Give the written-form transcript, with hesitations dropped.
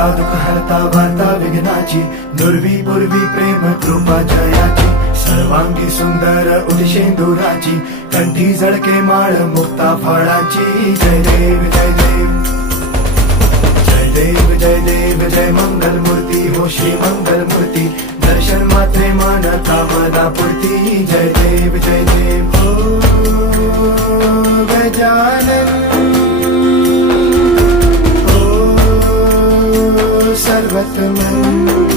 हरता दुःख हरता वार्ता विघ्नाची, दुर्वी पूर्वी प्रेम कृपा जयाची, सर्वांगी सुंदर उदिशेंदुराची, कंठी झळके माळ मुक्ता फळाची. जय देव जय देव जय देव जय देव जय मंगल मूर्ती हो श्री मंगल मूर्ती, दर्शन मात्रे मन कामना पूर्ती. जय देव जय देव हो गजानन हो सर्वतमन.